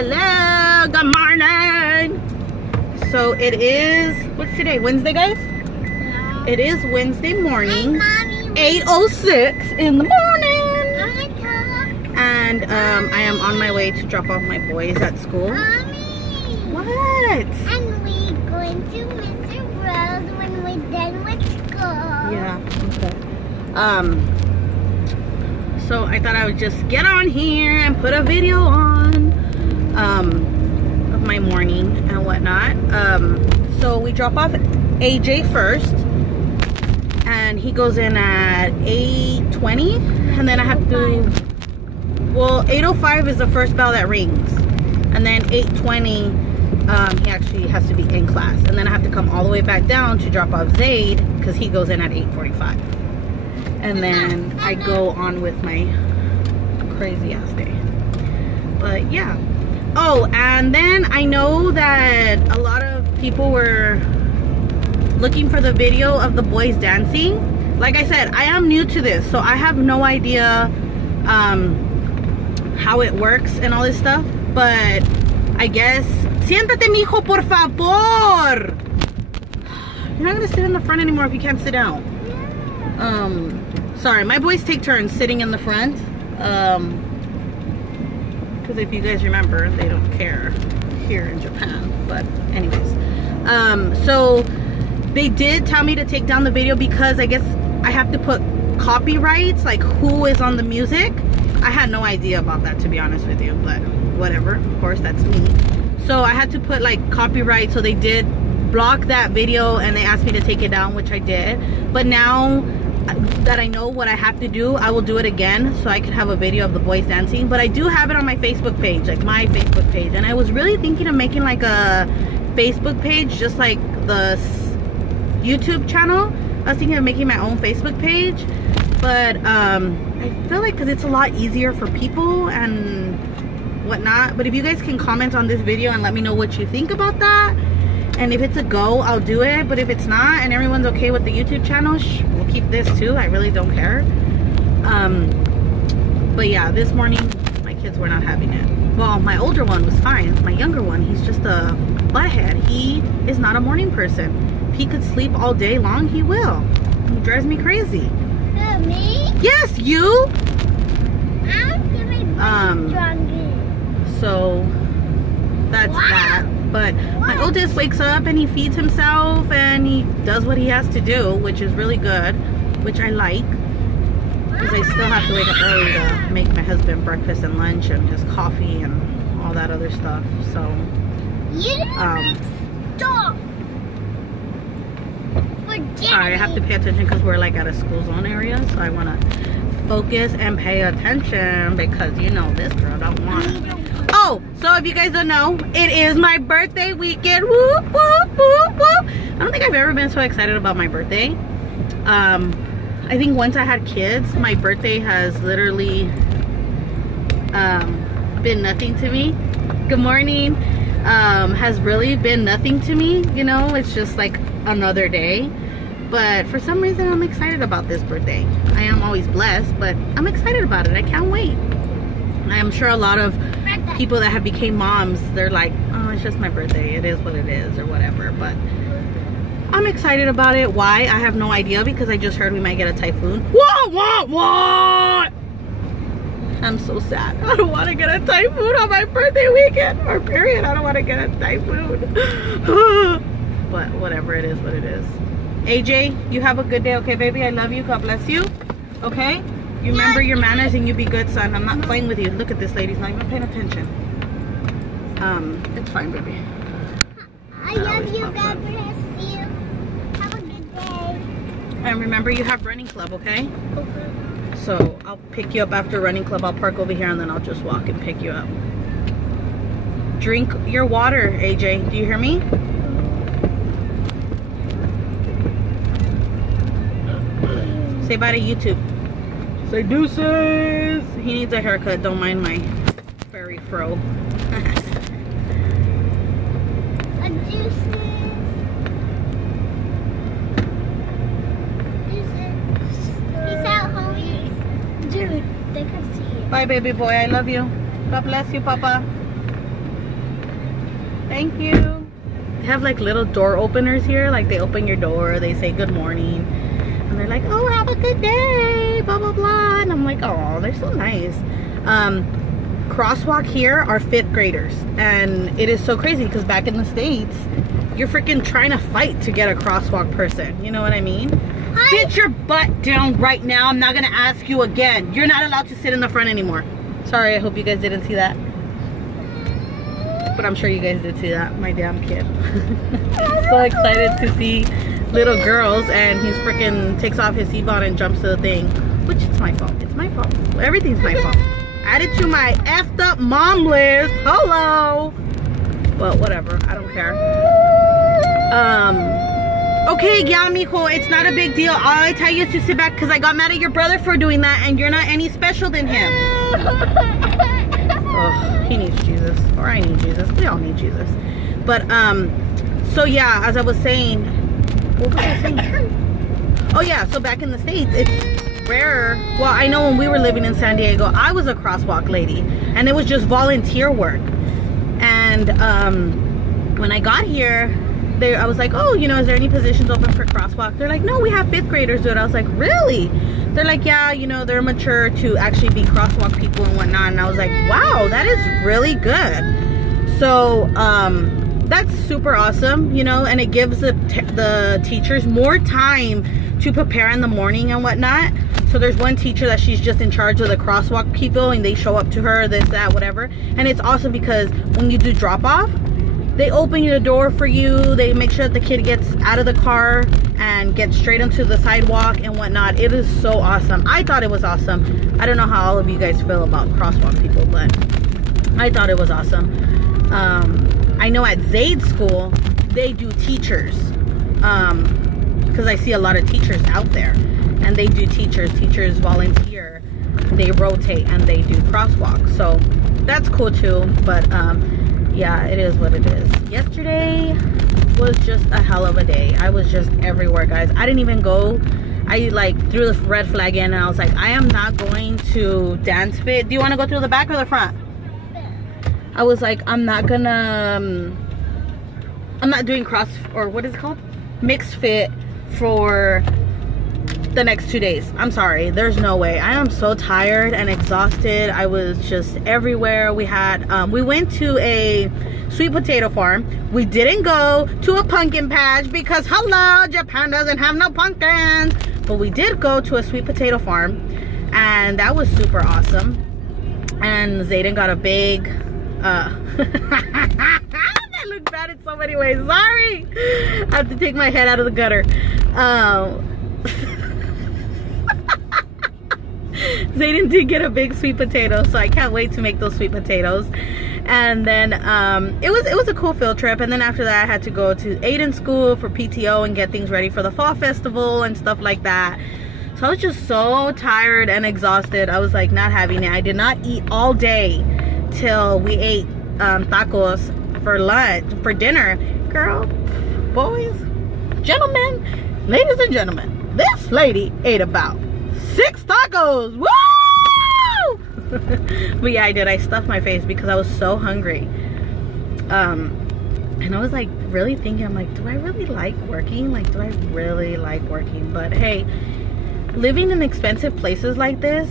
Hello, good morning. So it is, what's today? Wednesday, guys? Yeah. It is Wednesday morning. Hi, 8:06 in the morning. Mommy. And I am on my way to drop off my boys at school. Mommy. What? And we're going to Mr. Rose when we're done with school. Yeah, okay. So I thought I would just get on here and put a video on of my morning and whatnot. So we drop off AJ first, and he goes in at 8:20, and then I have to, well, 8:05 is the first bell that rings, and then 8:20 he actually has to be in class, and then I have to come all the way back down to drop off Zaid because he goes in at 8:45. And then I go on with my crazy ass day. But yeah. Oh, and then I know that a lot of people were looking for the video of the boys dancing. Like I said, I am new to this, so I have no idea how it works and all this stuff. But I guess, siéntate, mijo, por favor. You're not gonna sit in the front anymore if you can't sit down. Sorry, my boys take turns sitting in the front, because if you guys remember, they don't care here in Japan. But anyways, so they did tell me to take down the video because I guess I have to put copyrights, like who is on the music. I had no idea about that, to be honest with you, but whatever, of course, that's me. So I had to put like copyright, so they did block that video and they asked me to take it down, which I did. But now that I know what I have to do, I will do it again so I can have a video of the boys dancing. But I do have it on my Facebook page, like my Facebook page, and I was really thinking of making like a Facebook page just like the YouTube channel. I was thinking of making my own Facebook page, but I feel like because it's a lot easier for people and whatnot. But if you guys can comment on this video and let me know what you think about that, and if it's a go, I'll do it. But if it's not and everyone's okay with the YouTube channel, we'll keep this too. I really don't care. But yeah, this morning my kids were not having it. Well, my older one was fine. My younger one, he's just a butthead. He is not a morning person. If he could sleep all day long, he will. He drives me crazy. Me? Yes, you. So that's that. But my oldest wakes up and he feeds himself and he does what he has to do, which is really good, which I like, because I still have to wake up early to make my husband breakfast and lunch and just coffee and all that other stuff. So sorry, I have to pay attention because we're like at a school zone area, so I want to focus and pay attention because you know this girl don't want it. Oh, so if you guys don't know, it is my birthday weekend. Whoop, whoop, whoop, whoop. I don't think I've ever been so excited about my birthday. I think once I had kids, my birthday has literally been nothing to me. Good morning. Has really been nothing to me. You know, it's just like another day. But for some reason, I'm excited about this birthday. I am always blessed, but I'm excited about it. I can't wait. I am sure a lot of people that have became moms, they're like, oh, it's just my birthday, it is what it is, or whatever. But I'm excited about it. Why? I have no idea, because I just heard we might get a typhoon. What? I'm so sad. I don't want to get a typhoon on my birthday weekend, or period. I don't want to get a typhoon. But whatever, it is what it is. AJ, you have a good day, okay, baby? I love you. God bless you. Okay? You remember your manners and you be good, son. I'm not playing with you. Look at this lady's not even paying attention. It's fine, baby. I love you. God bless you. Have a good day. And remember, you have running club, okay? So I'll pick you up after running club. I'll park over here and then I'll just walk and pick you up. Drink your water, AJ. Do you hear me? Say bye to YouTube. Say deuces. He needs a haircut. Don't mind my furry fro. Bye, baby boy. I love you. God bless you, Papa. Thank you. They have like little door openers here. Like they open your door, they say good morning. And they're like, oh, have a good day, blah, blah, blah. And I'm like, oh, they're so nice. Crosswalk here are 5th graders. And it is so crazy because back in the States, you're freaking trying to fight to get a crosswalk person. You know what I mean? Sit your butt down right now. I'm not going to ask you again. You're not allowed to sit in the front anymore. Sorry, I hope you guys didn't see that. But I'm sure you guys did see that. My damn kid. So excited to see little girls, and he's freaking takes off his seatbelt and jumps to the thing, which is my fault. It's my fault. Everything's my fault. Added to my effed up mom list. Hello. Well, whatever. I don't care. Okay, yeah, mijo, it's not a big deal. All I tell you is to sit back because I got mad at your brother for doing that, and you're not any special than him. Oh, he needs Jesus, or I need Jesus. We all need Jesus. But so yeah, as I was saying, what was I saying? Oh yeah, so back in the States, it's rare. Well, I know when we were living in San Diego, I was a crosswalk lady, and it was just volunteer work. And when I got here, I was like, oh, you know, is there any positions open for crosswalk? They're like, no, we have 5th graders do it. I was like, really? They're like, yeah, you know, they're mature to actually be crosswalk people and whatnot. And I was like, wow, that is really good. So that's super awesome, you know, and it gives the teachers more time to prepare in the morning and whatnot. So there's one teacher that she's just in charge of the crosswalk people, and they show up to her, this, that, whatever. And it's awesome because when you do drop off, they open the door for you. They make sure that the kid gets out of the car and gets straight onto the sidewalk and whatnot. It is so awesome. I thought it was awesome. I don't know how all of you guys feel about crosswalk people, but I thought it was awesome. I know at Zade's school, they do teachers. Because I see a lot of teachers out there. And they do teachers. Teachers volunteer. They rotate and they do crosswalk. So that's cool too. But yeah, it is what it is. Yesterday was just a hell of a day. I was just everywhere, guys. I didn't even go. I like threw the red flag in, and I was like, I am not going to dance fit. Do you want to go through the back or the front? I was like, I'm not gonna I'm not doing cross, or what is it called, mixed fit for the next 2 days. I'm sorry, there's no way. I am so tired and exhausted. I was just everywhere. We had we went to a sweet potato farm. We didn't go to a pumpkin patch because hello, Japan doesn't have no pumpkins. But we did go to a sweet potato farm, and that was super awesome. And Zayden got a big that looked bad in so many ways. Sorry, I have to take my head out of the gutter. Zayden did get a big sweet potato, so I can't wait to make those sweet potatoes. And then it was a cool field trip. And then after that, I had to go to Aiden's school for PTO and get things ready for the fall festival and stuff like that. So I was just so tired and exhausted. I was like not having it. I did not eat all day till we ate tacos for lunch, for dinner. Girl, boys, gentlemen, ladies and gentlemen, this lady ate about 6 tacos. Woo! But yeah, I did. I stuffed my face because I was so hungry. And I was like really thinking, I'm like, do I really like working? Like, do I really like working? But hey, living in expensive places like this,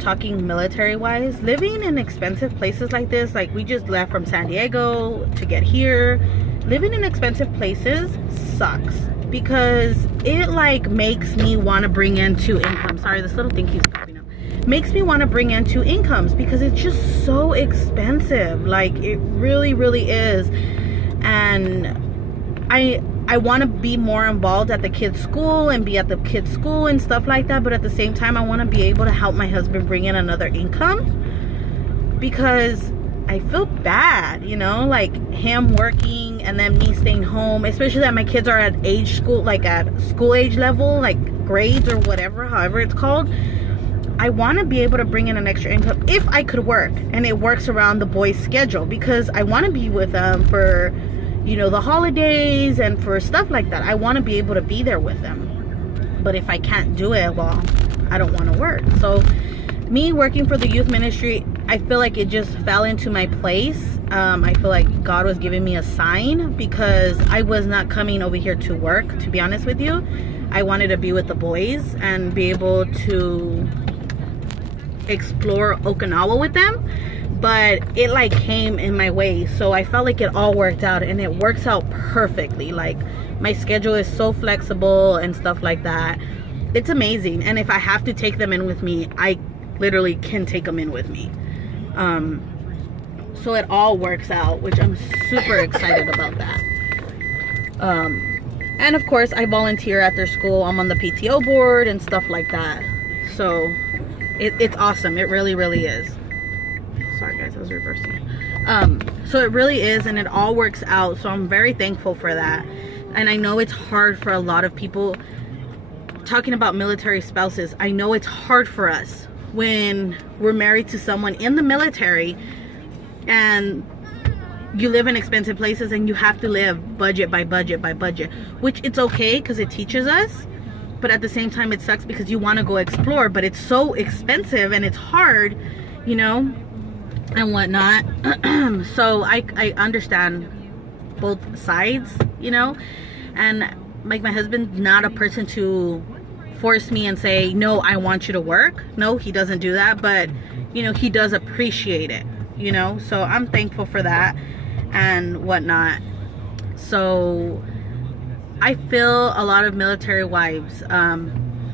talking military wise, living in expensive places like this, like we just left from San Diego to get here. Living in expensive places sucks because it like makes me want to bring in 2 incomes. Sorry, this little thing keeps popping up. Makes me want to bring in 2 incomes because it's just so expensive. Like it really, really is. And I want to be more involved at the kids' school and be at the kids' school and stuff like that, but at the same time I want to be able to help my husband bring in another income because I feel bad, you know, like him working and then me staying home, especially that my kids are at age school, like at school age level, like grades or whatever, however it's called. I want to be able to bring in an extra income if I could work and it works around the boys' schedule, because I want to be with them for, you know, the holidays and for stuff like that. I want to be able to be there with them. But if I can't do it, well, I don't want to work. So me working for the youth ministry, I feel like it just fell into my place. I feel like God was giving me a sign, because I was not coming over here to work, to be honest with you. I wanted to be with the boys and be able to explore Okinawa with them, but it like came in my way. So I felt like it all worked out, and it works out perfectly. Like, my schedule is so flexible and stuff like that. It's amazing. And if I have to take them in with me, I literally can take them in with me. So it all works out, which I'm super excited about that. And of course, I volunteer at their school. I'm on the PTO board and stuff like that. So it's awesome. It really, really is. Sorry guys, I was reversing. So it really is, and it all works out. So I'm very thankful for that. And I know it's hard for a lot of people. Talking about military spouses, I know it's hard for us when we're married to someone in the military and you live in expensive places and you have to live budget by budget by budget, which it's okay because it teaches us, but at the same time it sucks because you want to go explore, but it's so expensive and it's hard, you know, and whatnot. So I understand both sides, you know, and like, my husband's not a person to force me and say, no, I want you to work. No, he doesn't do that, but you know, he does appreciate it, you know. So I'm thankful for that and whatnot. So I feel a lot of military wives,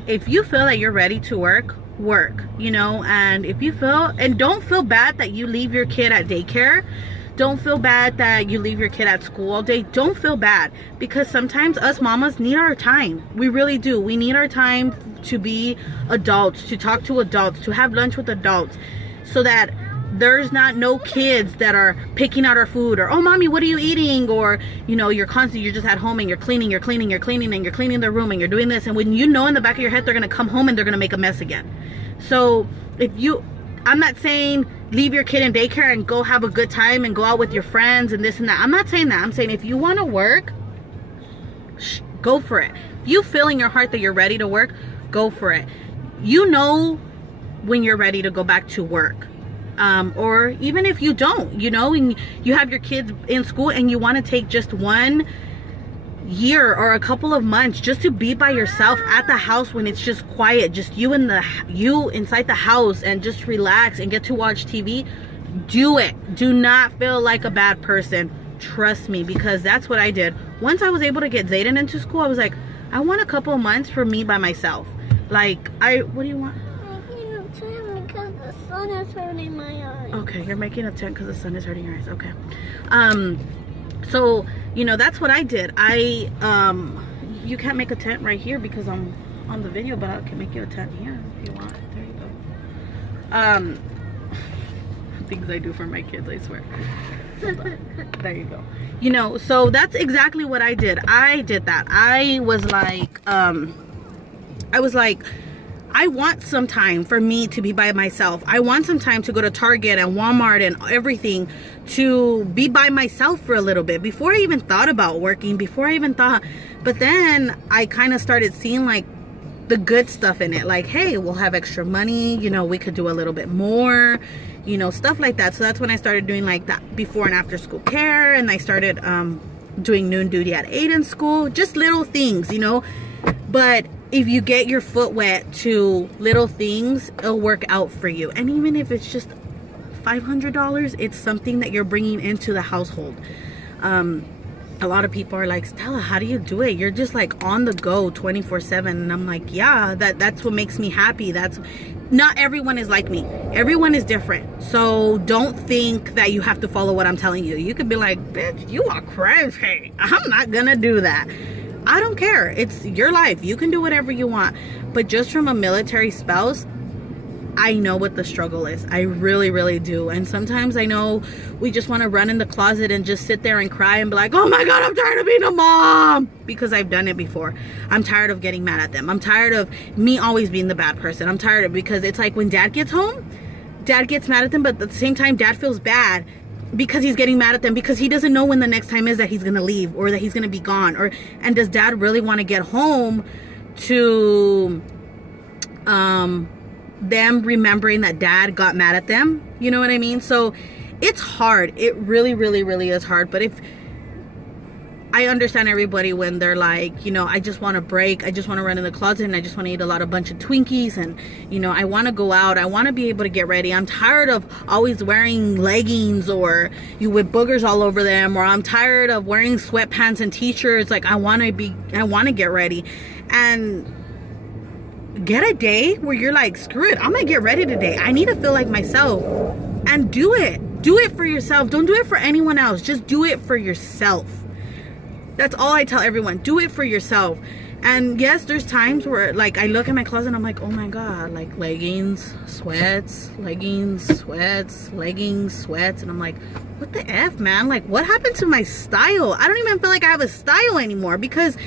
if you feel that you're ready to work, you know. And if you feel, and don't feel bad that you leave your kid at daycare. Don't feel bad that you leave your kid at school all day. Don't feel bad, because sometimes us mamas need our time. We really do. We need our time to be adults, to talk to adults, to have lunch with adults, so that there's not no kids that are picking out our food, or, oh mommy, what are you eating? Or, you know, you're just at home and you're cleaning and you're cleaning their room and you're doing this, and when you know in the back of your head they're gonna come home and they're gonna make a mess again. So if you, I'm not saying leave your kid in daycare and go have a good time and go out with your friends and this and that. I'm not saying that. I'm saying if you want to work, go for it. If you feel in your heart that you're ready to work, go for it. You know when you're ready to go back to work. Or even if you don't, you know, and you have your kids in school and you want to take just 1 year or a couple of months just to be by yourself at the house when it's just quiet, just you inside the house, and just relax and get to watch TV, do it. Do not feel like a bad person. Trust me, because that's what I did. Once I was able to get Zayden into school, I was like, I want a couple of months for me by myself. Like, what do you want? Because the sun is hurting my eyes. Okay, you're making a tent because the sun is hurting your eyes. Okay. So, you know, that's what I did. You can't make a tent right here because I'm on the video, but I can make you a tent here if you want. There you go. Things I do for my kids, I swear. There you go. You know, so that's exactly what I did. I did that. I was like, I want some time for me to be by myself. I want some time to go to Target and Walmart and everything, to be by myself for a little bit before I even thought about working, but then I kind of started seeing like the good stuff in it. Like, hey, we'll have extra money, you know, we could do a little bit more, you know, stuff like that. So that's when I started doing like that before and after school care, and I started doing noon duty at Aiden's school, just little things, you know. But if you get your foot wet to little things, it'll work out for you. And even if it's just $500, it's something that you're bringing into the household. A lot of people are like, Stella, how do you do it? You're just like on the go 24/7. And I'm like, yeah, that's what makes me happy. Not everyone is like me. Everyone is different. So don't think that you have to follow what I'm telling you. You could be like, bitch, you are crazy. I'm not gonna do that. I don't care. It's your life. You can do whatever you want. But just from a military spouse, I know what the struggle is. I really, really do. And sometimes I know we just want to run in the closet and just sit there and cry and be like, oh my God, I'm tired of being a mom. Because I've done it before. I'm tired of getting mad at them. I'm tired of me always being the bad person. I'm tired of, because it's like when dad gets home, dad gets mad at them, but at the same time, dad feels bad because he's getting mad at them because he doesn't know when the next time is that he's gonna leave or that he's gonna be gone. And does dad really want to get home to them remembering that dad got mad at them. You know what I mean? So it's hard. It really, really, really is hard. But if I understand everybody when they're like, you know, I just want to break. I just want to run in the closet and I just want to eat a bunch of Twinkies. And, you know, I want to go out. I want to be able to get ready. I'm tired of always wearing leggings or you with boogers all over them. Or I'm tired of wearing sweatpants and t-shirts. Like, I want to get ready. And get a day where you're like, screw it. I'm going to get ready today. I need to feel like myself. And do it. Do it for yourself. Don't do it for anyone else. Just do it for yourself. That's all I tell everyone. Do it for yourself. And yes, there's times where like I look at my closet and I'm like, oh my god, like leggings, sweats, leggings, sweats, leggings, sweats. And I'm like, what the F, man? Like, what happened to my style? I don't even feel like I have a style anymore because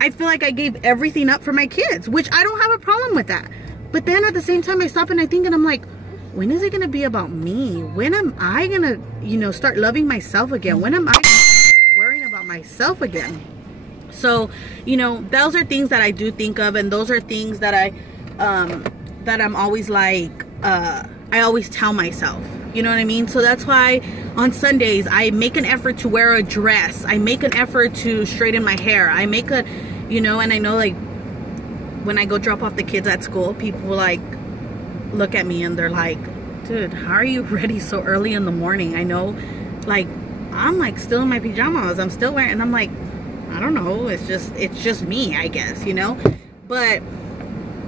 I feel like I gave everything up for my kids, which I don't have a problem with that. But then at the same time I stop and I think and I'm like, when is it gonna be about me? When am I gonna, you know, start loving myself again? When am I worrying about myself again? So, you know, those are things that I do think of, and those are things that I'm always like, I always tell myself, you know what I mean? So that's why on Sundays I make an effort to wear a dress. I make an effort to straighten my hair. I make a, you know, and I know like when I go drop off the kids at school, people like look at me and they're like, dude, how are you ready so early in the morning? I know, like, I'm like still in my pajamas. I'm still wearing, and I'm like, I don't know. It's just me, I guess, you know. But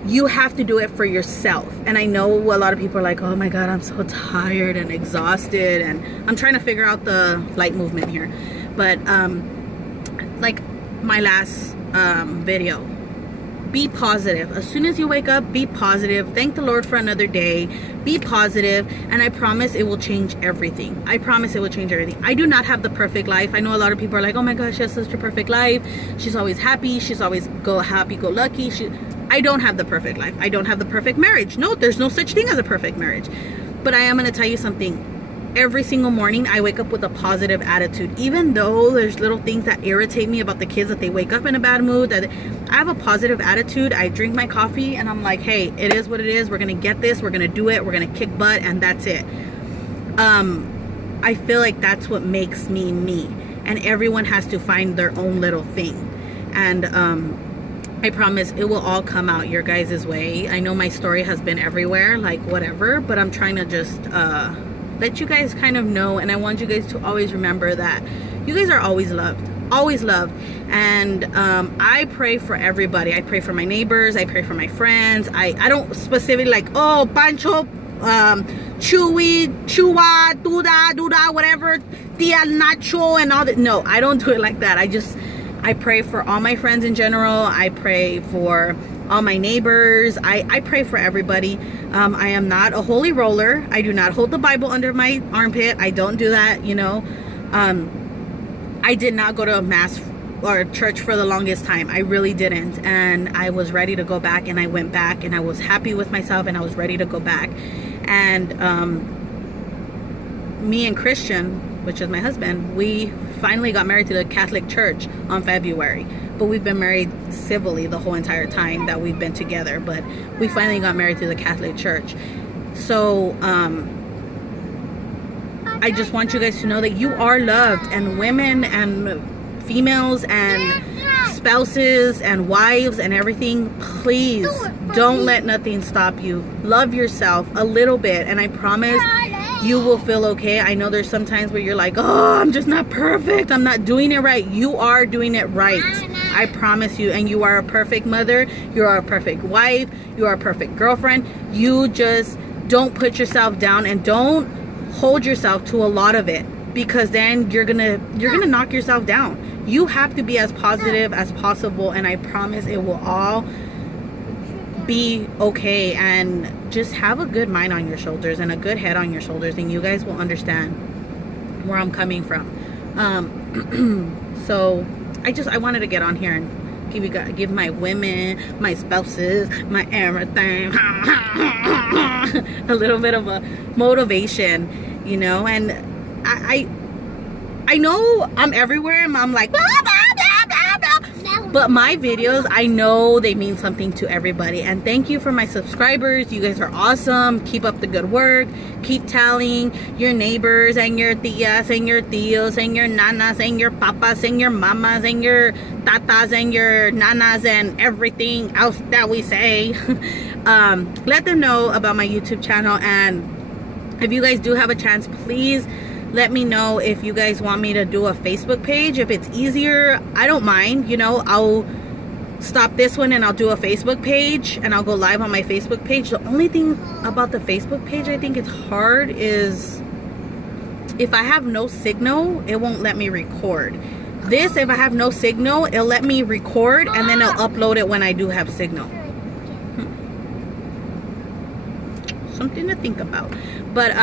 you have to do it for yourself. And I know a lot of people are like, oh my god, I'm so tired and exhausted, and I'm trying to figure out the light movement here. But like my last video, be positive. As soon as you wake up, be positive. Thank the Lord for another day. Be positive, and I promise it will change everything. I promise it will change everything. I do not have the perfect life. I know a lot of people are like, oh my gosh, she has such a perfect life. She's always happy. She's always happy-go-lucky. I don't have the perfect life. I don't have the perfect marriage. No, there's no such thing as a perfect marriage. But I am going to tell you something. Every single morning I wake up with a positive attitude, even though there's little things that irritate me about the kids, that they wake up in a bad mood. That I have a positive attitude. I drink my coffee and I'm like, hey, it is what it is. We're gonna get this, we're gonna do it, we're gonna kick butt, and that's it. I feel like that's what makes me me, and everyone has to find their own little thing. And I promise it will all come out your guys' way. I know my story has been everywhere, like whatever, but I'm trying to just let you guys kind of know, and I want you guys to always remember that you guys are always loved. And I pray for everybody. I pray for my neighbors. I pray for my friends. I don't specifically like, oh, Pancho, Chewy, Chua, Duda, whatever, Tia Nacho and all that. No, I don't do it like that. I pray for all my friends in general. I pray for all my neighbors. I pray for everybody. I am not a holy roller. I do not hold the Bible under my armpit. I don't do that, you know. I did not go to a mass or church for the longest time. I really didn't. And I was ready to go back, and I went back, and I was happy with myself, and I was ready to go back. And me and Christian, which is my husband, we finally got married to the Catholic Church on February. But we've been married civilly the whole entire time that we've been together. But we finally got married to the Catholic Church. So I just want you guys to know that you are loved, and women and females and spouses and wives and everything, please don't let nothing stop you. Love yourself a little bit, and I promise you will feel okay. I know there's some times where you're like, oh, I'm just not perfect, I'm not doing it right. You are doing it right, I promise you. And you are a perfect mother, you are a perfect wife, you are a perfect girlfriend. You just don't put yourself down, and don't hold yourself to a lot of it, because then you're gonna knock yourself down. You have to be as positive as possible, and I promise it will all be okay. And just have a good mind on your shoulders and a good head on your shoulders, and you guys will understand where I'm coming from. So I wanted to get on here and give my women, my spouses, my everything a little bit of a motivation, you know. And I know I'm everywhere, and I'm like blah, blah, blah, blah, blah. But my videos, I know they mean something to everybody. And thank you for my subscribers. You guys are awesome. Keep up the good work. Keep telling your neighbors and your tias and your tios and your nanas and your papas and your mamas and your tatas and your nanas and everything else that we say. Let them know about my YouTube channel. And if you guys do have a chance, please let me know if you guys want me to do a Facebook page. If it's easier, I don't mind. You know, I'll stop this one and I'll do a Facebook page and I'll go live on my Facebook page. The only thing about the Facebook page I think it's hard is if I have no signal, it won't let me record. This, if I have no signal, it'll let me record and then it'll upload it when I do have signal. Something to think about. But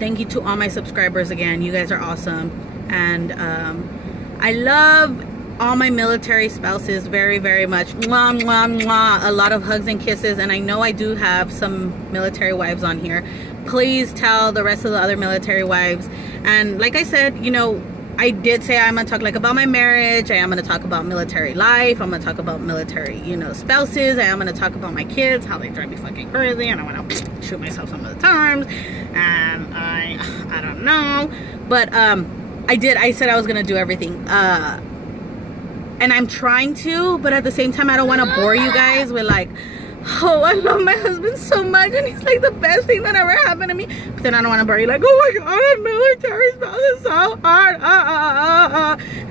thank you to all my subscribers again. You guys are awesome. And I love all my military spouses very, very much. Mwah, mwah, mwah. A lot of hugs and kisses. And I know I do have some military wives on here. Please tell the rest of the other military wives. And like I said, you know, I did say I'm gonna talk like about my marriage. I am gonna talk about military life. I'm gonna talk about military, you know, spouses. I am gonna talk about my kids, how they drive me fucking crazy, and I wanna shoot myself some of the times. And I don't know. But I said I was gonna do everything. And I'm trying to, but at the same time I don't wanna bore you guys with like, oh, I love my husband so much and he's like the best thing that ever happened to me. But then I don't want to bore you like, oh my god, military spouse is so hard.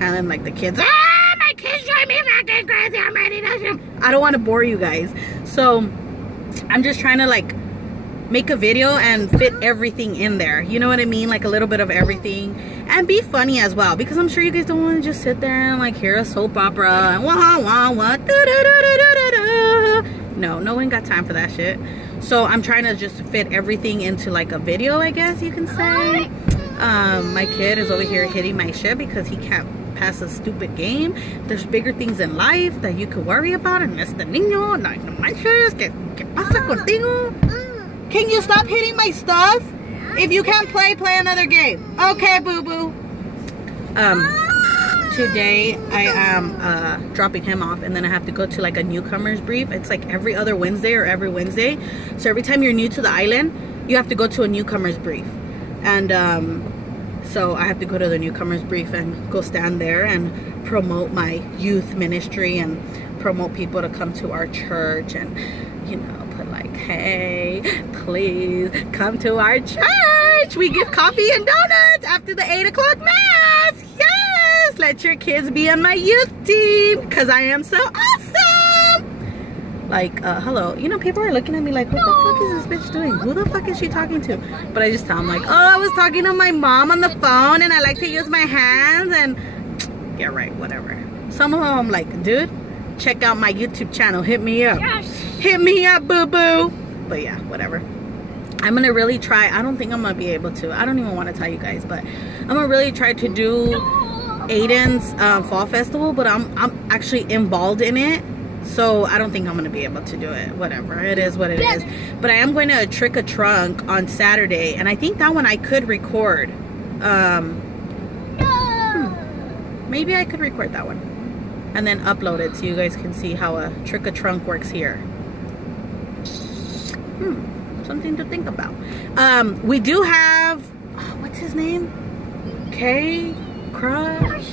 And then like the kids, my kids drive me fucking crazy. I'm ready to shoot. I don't want to bore you guys. So I'm just trying to like make a video and fit everything in there. You know what I mean? Like a little bit of everything. And be funny as well. Because I'm sure you guys don't want to just sit there and like hear a soap opera and wah wah wah da da da da da da. No one got time for that shit. So I'm trying to just fit everything into like a video, I guess you can say. My kid is over here hitting my shit because he can't pass a stupid game. There's bigger things in life that you could worry about. And este niño, no manches, ¿qué pasa contigo? Can you stop hitting my stuff? If you can't play another game. Okay, boo-boo. Today I am dropping him off and then I have to go to like a newcomer's brief. It's like every other Wednesday or every Wednesday. So every time you're new to the island, you have to go to a newcomer's brief. And so I have to go to the newcomer's brief and go stand there and promote my youth ministry and promote people to come to our church and, you know, put like, hey, please come to our church. We give coffee and donuts after the 8 o'clock mass. Yes, let your kids be on my youth team because I am so awesome. Like, hello, you know, people are looking at me like, what the fuck is this bitch doing? Who the fuck is she talking to? But I just tell them like, oh, I was talking to my mom on the phone and I like to use my hands and yeah, right, whatever. Some of them I'm like, dude, check out my YouTube channel. Hit me up. Yes. Hit me up, boo-boo. But yeah, whatever. I'm gonna really try. I don't think I'm gonna be able to. I don't even want to tell you guys, but I'm gonna really try to do Aiden's fall festival, but I'm actually involved in it, so I don't think I'm gonna be able to do it. Whatever, it is what it is. But I am going to Trick or Trunk on Saturday, and I think that one I could record. Maybe I could record that one and then upload it so you guys can see how a Trick or Trunk works here. Something to think about. We do have, what's his name? K Crush.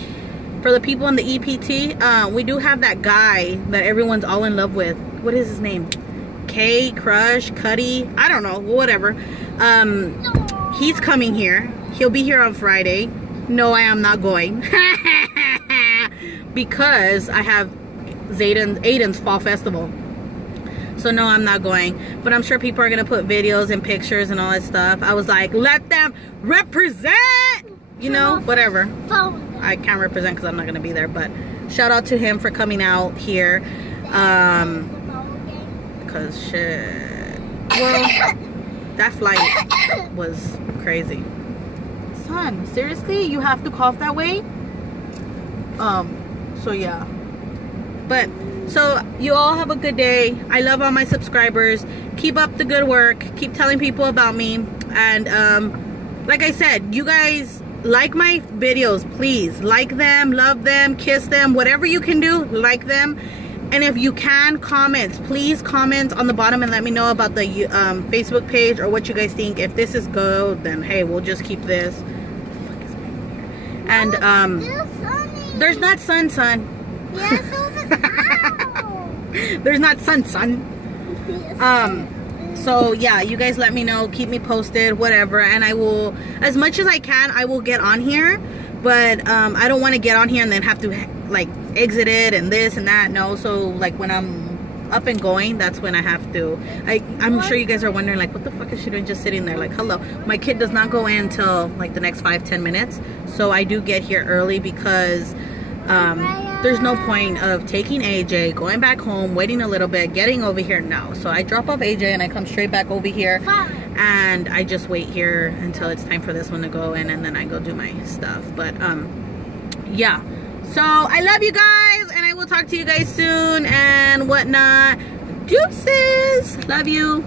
For the people in the EPT, we do have that guy that everyone's all in love with. What is his name? K Crush, Cuddy, I don't know, whatever. He's coming here. He'll be here on Friday. No, I am not going. Because I have Aiden's fall festival. So no, I'm not going. But I'm sure people are gonna put videos and pictures and all that stuff. I was like, let them represent, you know, whatever. I can't represent because I'm not gonna be there, but shout out to him for coming out here. Because shit, well, that flight was crazy. Son, seriously, you have to cough that way? So yeah. But so you all have a good day. I love all my subscribers. Keep up the good work. Keep telling people about me. And like I said, you guys like my videos, please. Like them, love them, kiss them, whatever you can do, like them. And if you can, comments, please comment on the bottom and let me know about the Facebook page or what you guys think. If this is good, then hey, we'll just keep this. And there's not sun. Yes, there's not sun. So yeah, you guys let me know, keep me posted, whatever, and I will, as much as I can, I will get on here. But I don't want to get on here and then have to like exit it and this and that. No, so like when I'm up and going, that's when I have to. I'm sure you guys are wondering like, what the fuck is she doing just sitting there? Like, hello, my kid does not go in till like the next 5-10 minutes. So I do get here early because there's no point of taking AJ, going back home, waiting a little bit, getting over here. No, so I drop off AJ and I come straight back over here, and I just wait here until it's time for this one to go in, and then I go do my stuff. But yeah, so I love you guys, and I will talk to you guys soon and whatnot. Deuces, love you.